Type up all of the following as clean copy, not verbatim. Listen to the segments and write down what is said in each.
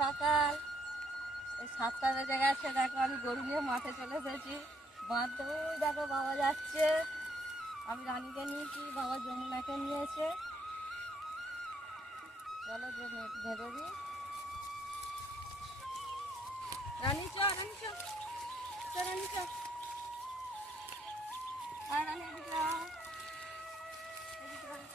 সকাল এই 7টা বেজে গেছে। দেখো আমি গরু নিয়ে মাঠে চলে এসেছি। বাঁধতে ওই দেখো বাবা যাচ্ছে, আমি রানীকে নিয়েছি, বাবা যমুনাকে নিয়েছে। চলো বেঁধে দিই। রানী চ, রানী চ, রানী চ, আর রানী এদিকে আয়, এদিকে আয়।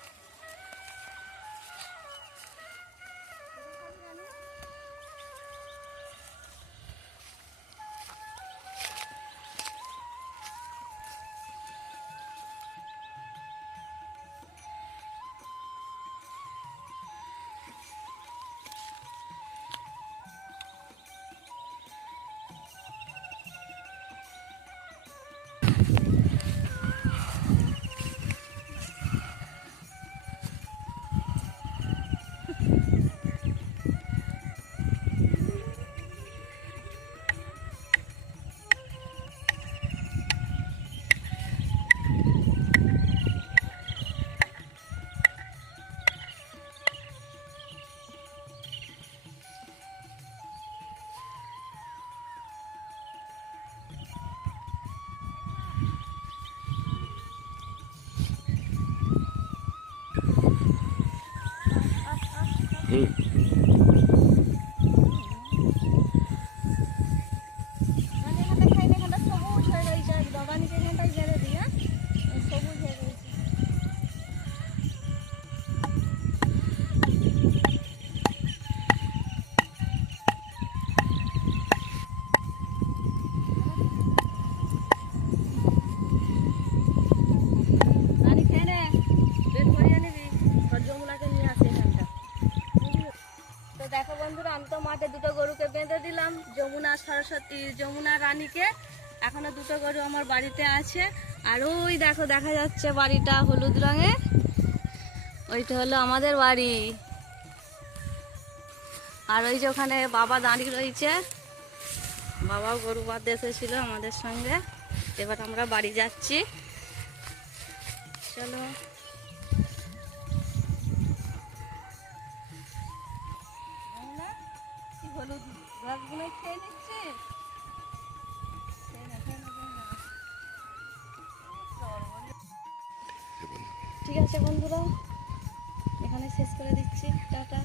রানী এখানটা খাই না, এখানটা সবুজ হয়ে রয়েছে একদম। রানীকে এখানটাই বেঁধে দিই। হ্যাঁ, সবুজ হয়ে রয়েছে। রানী খেয়ে নে, পেট ভরিয়ে নিবি, আর যমুনাকে নিয়ে আসে এখানটা। তো দেখো বন্ধুরা, আমি তো মাঠে দুটো গরুকে বেঁধে দিলাম, যমুনা সরস্বতী, যমুনা রানীকে। এখনো দুটো গরু আমার বাড়িতে আছে। আর ওই দেখো দেখা যাচ্ছে বাড়িটা হলুদ রঙের, ওইটা হলো আমাদের বাড়ি। আর ওই যে ওখানে বাবা দাঁড়িয়ে রয়েছে, বাবাও গরু বাঁধতে এসেছিল আমাদের সঙ্গে। এবার আমরা বাড়ি যাচ্ছি, চলো। কি হলুদ গাছগুলো খেয়ে নিচ্ছিস? ঠিক আছে বন্ধুরা, এখানে শেষ করে দিচ্ছি, টাটা।